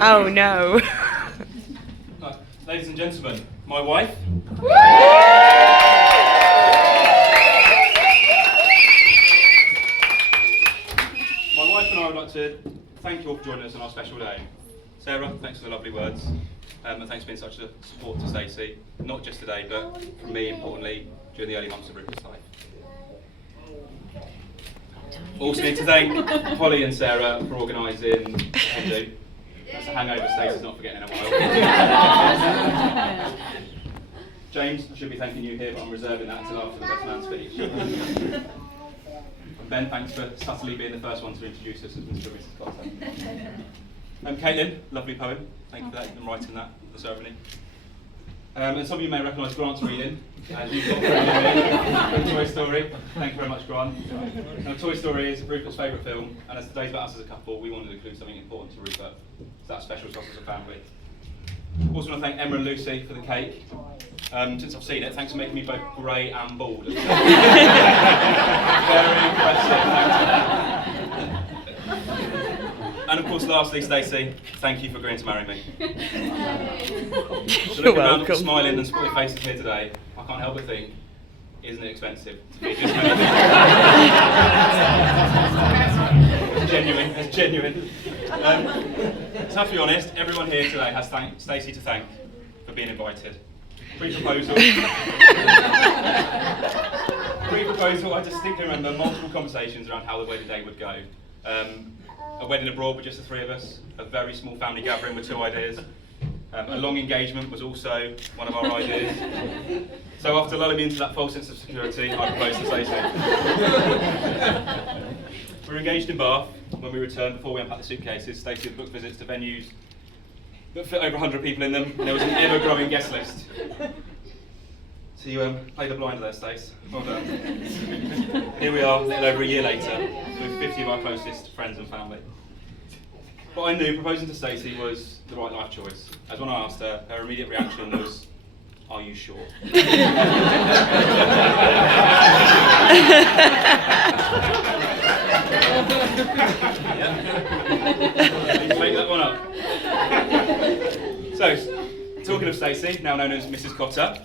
Oh no. Ladies and gentlemen, my wife. My wife and I would like to thank you all for joining us on our special day. Sarah, thanks for the lovely words, and thanks for being such a support to Stacey, not just today, but from me, importantly, during the early months of Rupert's life. Also need to thank Holly and Sarah for organising the Hindu. That's a hangover Stacey's not forgetting in a while. James, I should be thanking you here, but I'm reserving that until after the best man speech. And Ben, thanks for subtly being the first one to introduce us as Mr. and Mrs. Cotter. Caitlin, lovely poem. Thank you for that and writing that for the ceremony. And some of you may recognise Grant's reading, as you've got from Toy Story. Thank you very much, Grant. Now, Toy Story is Rupert's favourite film, and as today's about us as a couple, we wanted to include something important to Rupert. So that's special to us as a family. Also want to thank Emma and Lucy for the cake. Since I've seen it, thanks for making me both grey and bald. Very impressive. And of course, lastly, Stacey, thank you for agreeing to marry me. So looking around, smiling and sporty faces here today, I can't help but think, isn't it expensive to be just married? It's genuine. So to be honest, everyone here today has Stacey to thank for being invited. Pre-proposal, I distinctly remember multiple conversations around how the wedding day would go. A wedding abroad with just the three of us, a very small family gathering with two ideas. A long engagement was also one of our ideas. So after lulling me into that false sense of security, I proposed to Stacey. We were engaged in Bath. When we returned, before we unpacked the suitcases, Stacey had booked visits to venues that fit over 100 people in them, and there was an ever-growing guest list. So you played the blind there, Stace. Well done. Here we are, a little over a year later, with 50 of our closest friends and family. But I knew proposing to Stacey was the right life choice, as when I asked her, her immediate reaction was, "Are you sure?" Let's make that one up. So, talking of Stacey, now known as Mrs. Cotter.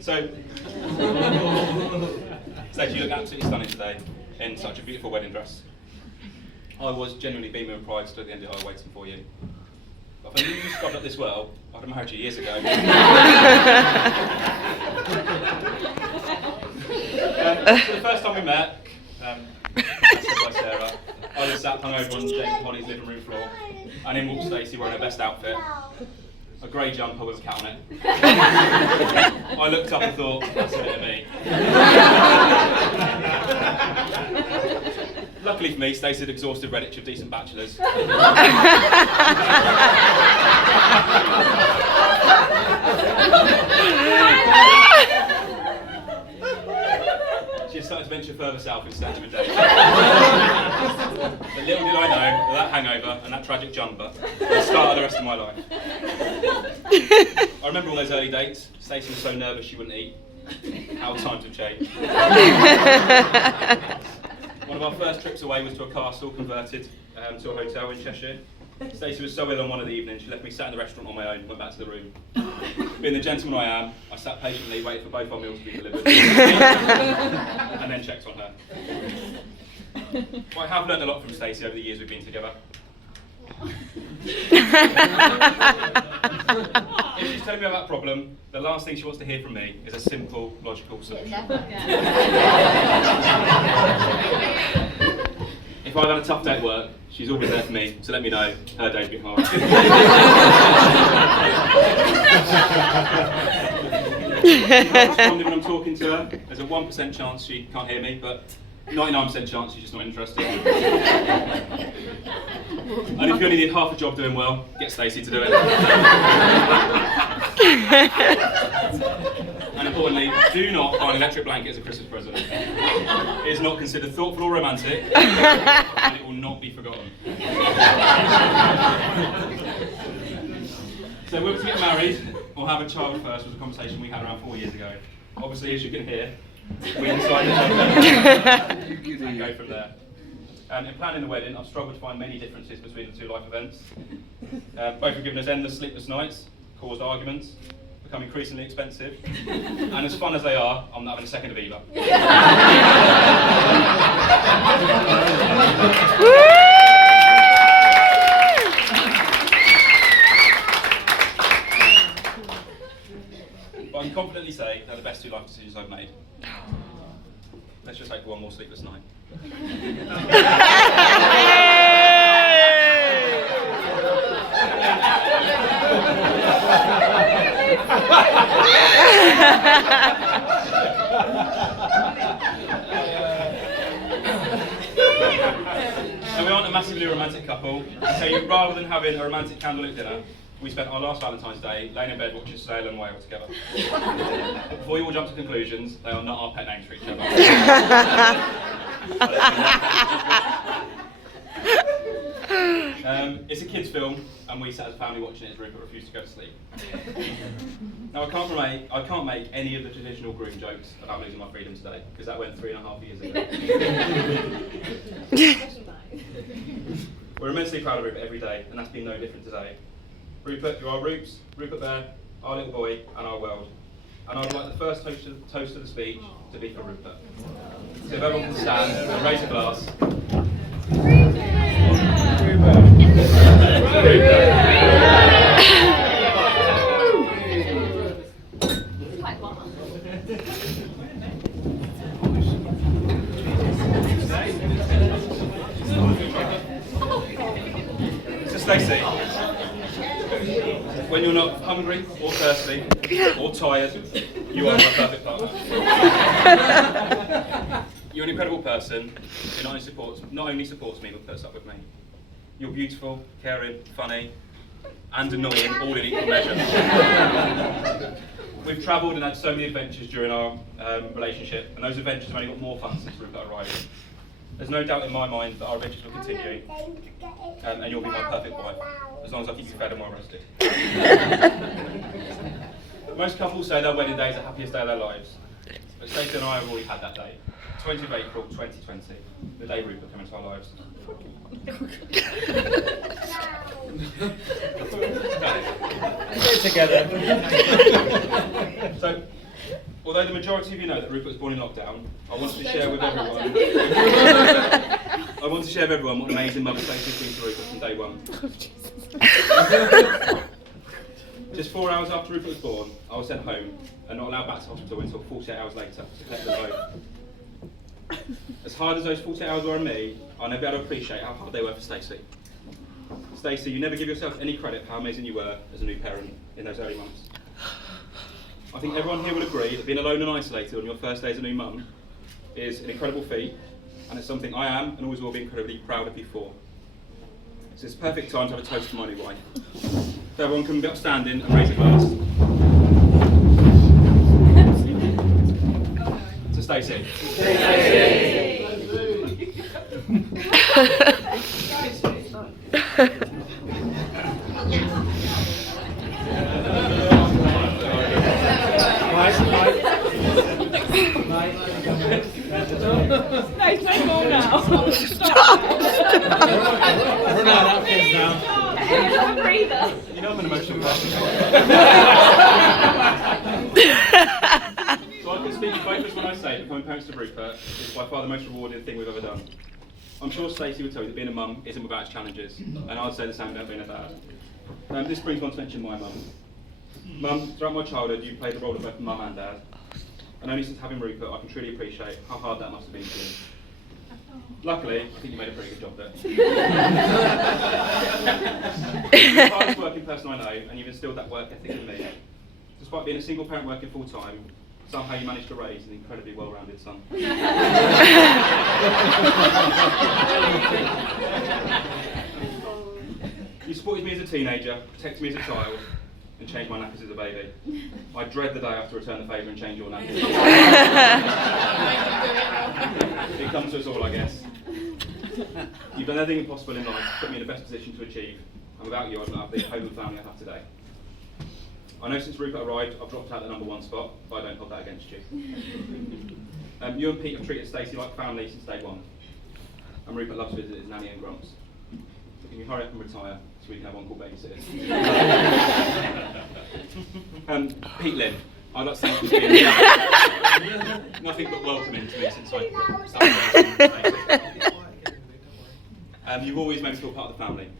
So, Stacey, you look absolutely stunning today in such a beautiful wedding dress. I was genuinely beaming with pride stood at the end of the aisle waiting for you. But if I knew you scrubbed up this well, I'd have married you years ago. So the first time we met, as said by Sarah, I was sat hungover on James and Holly's living room floor, and in walked Stacey wearing her best outfit. A grey jumper with a cat on it. I looked up and thought, that's a bit of me. Luckily for me, Stacey had exhausted Redditch of decent bachelors. She decided to venture further south instead of a date. But little did I know that hangover and that tragic jumper was the start of the rest of my life. I remember all those early dates. Stacey was so nervous she wouldn't eat. How times have changed. One of our first trips away was to a castle converted to a hotel in Cheshire. Stacey was so ill on one of the evenings, she left me sat in the restaurant on my own and went back to the room. Being the gentleman I am, I sat patiently, waited for both our meals to be delivered, and then checked on her. Well, I have learned a lot from Stacey over the years we've been together. If she's telling me about a problem, the last thing she wants to hear from me is a simple, logical solution. If I've had a tough day at work, she's always there for me to let me know her day's been hard. When I'm talking to her, there's a 1% chance she can't hear me, but 99% chance she's just not interested. And if you only need half a job doing well, get Stacey to do it. And if importantly, do not buy an electric blanket as a Christmas present. It is not considered thoughtful or romantic, and it will not be forgotten. So whether to get married or have a child first was a conversation we had around 4 years ago. Obviously, as you can hear, we decided to go from there. In planning the wedding, I've struggled to find many differences between the two life events. Both have given us endless sleepless nights, caused arguments, become increasingly expensive, and as fun as they are, I'm not having a second of either. But I can confidently say they're the best two life decisions I've made. Let's just hope for one more sleepless night. Now, we aren't a massively romantic couple, so rather than having a romantic candlelit dinner, we spent our last Valentine's Day laying in bed watching Sail and Whale together. But before you all jump to conclusions, they are not our pet names for each other. It's a kids' film, and we sat as a family watching it as Rupert refused to go to sleep. Now, I can't make any of the traditional Groom jokes about losing my freedom today, because that went 3.5 years ago. We're immensely proud of Rupert every day, and that's been no different today. Rupert, you're our roots, Rupert there, our little boy, and our world. And I would like the first toast of the speech to be for Rupert. So if everyone can stand and raise a glass. So Stacey, when you're not hungry or thirsty or tired, you are my perfect partner. You're an incredible person who not only supports me but puts up with me. You're beautiful, caring, funny, and annoying, all in equal measure. We've travelled and had so many adventures during our relationship, and those adventures have only got more fun since Rupert arrived. There's no doubt in my mind that our adventures will continue, and you'll be my perfect wife, as long as I keep you fed and well rested. Most couples say their wedding day is the happiest day of their lives, but Stacey and I have already had that day. 20th of April 2020, the day Rupert came into our lives. Get together. So, although the majority of you know that Rupert was born in lockdown, I wanted to share with everyone what an amazing mother Stacey has been to Rupert from day one. Just 4 hours after Rupert was born, I was sent home and not allowed back to hospital until 48 hours later to collect the vote. As hard as those 48 hours were on me, I'll never be able to appreciate how hard they were for Stacey. Stacey, you never give yourself any credit for how amazing you were as a new parent in those early months. I think everyone here will agree that being alone and isolated on your first day as a new mum is an incredible feat, and it's something I am and always will be incredibly proud of you for. So it's a perfect time to have a toast to my new wife. So everyone can be upstanding and raise a glass. To Stacey. No, it's no more now. Stop. Run out of napkins now. Have a breather. You know I'm an emotional person. So I can speak with both of us when I say becoming parents to Rupert is by far the most rewarding thing we've ever done. I'm sure Stacey would tell you that being a mum isn't without its challenges, and I'd say the same about being a dad. This brings me on to mention my mum. Mum, throughout my childhood you played the role of both mum and dad, and only since having Rupert I can truly appreciate how hard that must have been for you. Luckily, I think you made a pretty good job there. You're the hardest working person I know, and you've instilled that work ethic in me. Despite being a single parent working full time, somehow you managed to raise an incredibly well-rounded son. You supported me as a teenager, protected me as a child, and change my nappies as a baby. I dread the day I have to return the favour and change your nappies. It comes to us all, I guess. You've done everything possible in life to put me in the best position to achieve, and without you I'd not have the home and family I have today. I know since Rupert arrived I've dropped out the #1 spot, but I don't hold that against you. You and Pete have treated Stacey like family since day one, and Rupert loves to visit his nanny and grumps. So can you hurry up and retire so we can have one called babysitters? Pete Lynn, I'd like to thank you for being nothing but welcoming to me since I started. You've always made me feel part of the family.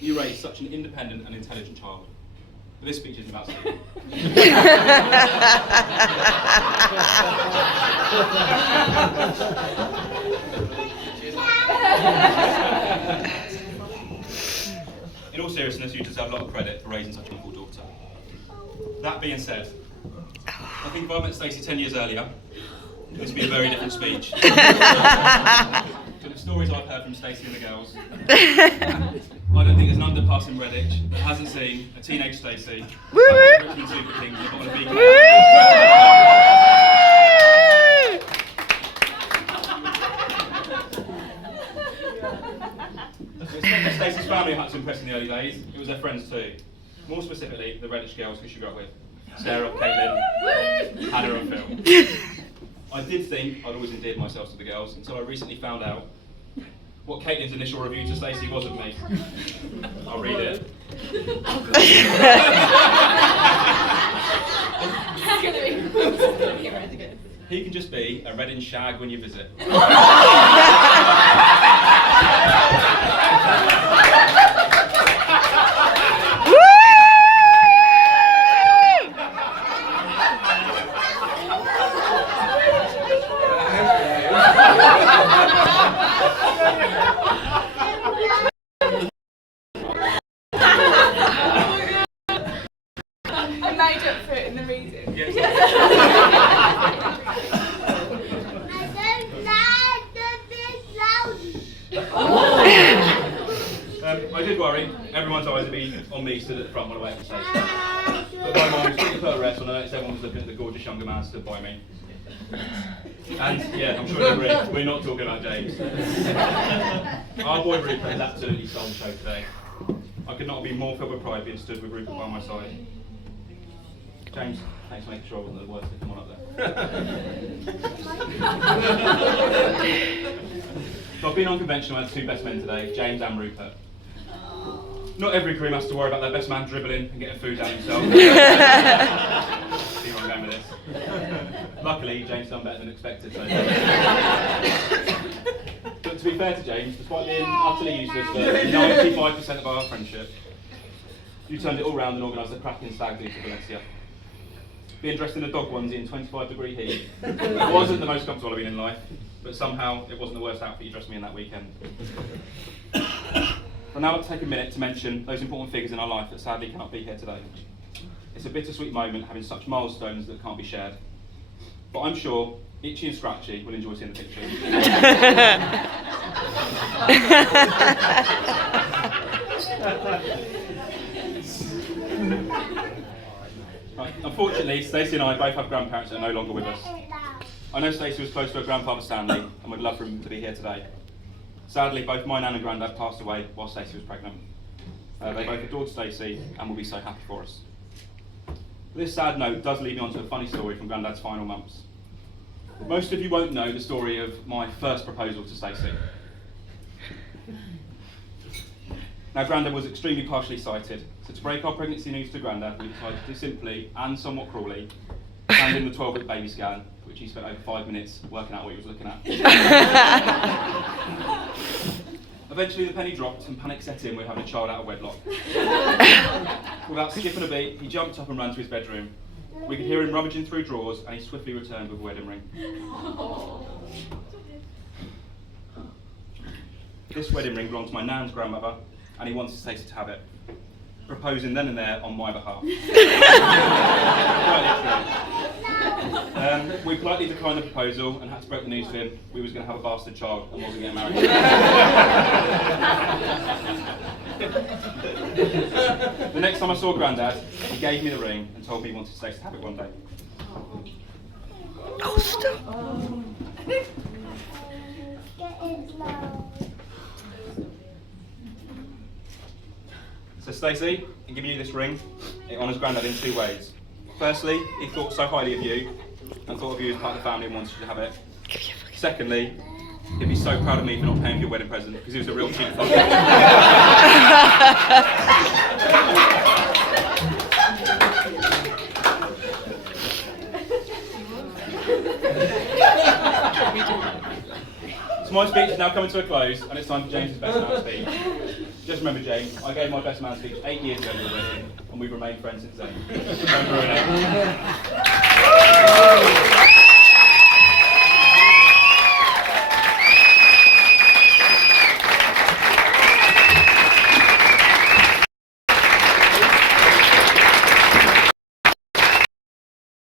You raised such an independent and intelligent child. But this speech isn't about Stacey. In all seriousness, you deserve a lot of credit for raising such a wonderful daughter. That being said, I think if I met Stacey 10 years earlier, this would be a very different speech. But the stories I've heard from Stacey and the girls, I don't think there's an underpass in Redditch that hasn't seen a teenage Stacey Richmond Super Kings live on a beacon. It's not just Stacey's family I had to impress in the early days, it was their friends too. More specifically, the Redditch girls who she grew up with. Sarah, Caitlin, Hannah and Phil. I did think I'd always endeared myself to the girls until I recently found out what Caitlin's initial review to Stacey was of me. I'll read it. He can just be a Reading shag when you visit. I made up for it in the reading. Yes. I did worry. Everyone's eyes would be on me stood at the front when I went to say stuff. But my mind was pretty put at rest when I noticed everyone was looking at the gorgeous younger man stood by me. And yeah, I'm sure you agree, we're not talking about James. Our boy Rupert has absolutely stole the show today. I could not have been more filled with pride being stood with Rupert by my side. James, thanks for making sure I wasn't the worst looking one up there. So I've been unconventional as two best men today, James and Rupert. Not every groom has to worry about their best man dribbling and getting food down himself. See where I'm going with this. Luckily, James done better than expected. So. But to be fair to James, despite being utterly useless for 95% of our friendship, you turned it all round and organised a cracking stag do for Valencia. Being dressed in a dog onesie in 25-degree heat wasn't the most comfortable I've been in life, but somehow it wasn't the worst outfit you dressed me in that weekend. I'd now like to take a minute to mention those important figures in our life that sadly cannot be here today. It's a bittersweet moment having such milestones that can't be shared. But I'm sure Itchy and Scratchy will enjoy seeing the picture. Right. Unfortunately, Stacey and I both have grandparents that are no longer with us. I know Stacey was close to her grandfather Stanley and would love for him to be here today. Sadly, both my nan and granddad passed away while Stacey was pregnant. They both adored Stacey and will be so happy for us. This sad note does lead me on to a funny story from Grandad's final months. Most of you won't know the story of my first proposal to Stacey. Now, Grandad was extremely partially sighted, so to break our pregnancy news to Grandad, we decided to simply, and somewhat cruelly, hand in the 12-week baby scan, which he spent over 5 minutes working out what he was looking at. Eventually the penny dropped and panic set in with having a child out of wedlock. Without skipping a beat, he jumped up and ran to his bedroom. We could hear him rummaging through drawers and he swiftly returned with a wedding ring. This wedding ring belonged to my nan's grandmother and he wanted Stacey to have it, proposing then and there on my behalf. Quite literally. We politely declined the proposal and had to break the news to him we was going to have a bastard child and wasn't getting married. The next time I saw Grandad, he gave me the ring and told me he wanted Stacey to have it one day. Oh, stop. So Stacey, in giving you this ring, it honours Grandad in two ways. Firstly, he thought so highly of you and thought of you as part of the family and wanted you to have it. Secondly, he'd be so proud of me for not paying for your wedding present because he was a real cheap fucker. So my speech is now coming to a close and it's time for James's best man speech. Just remember, James, I gave my best man speech 8 years ago at your wedding and we've remained friends since then. Don't ruin it.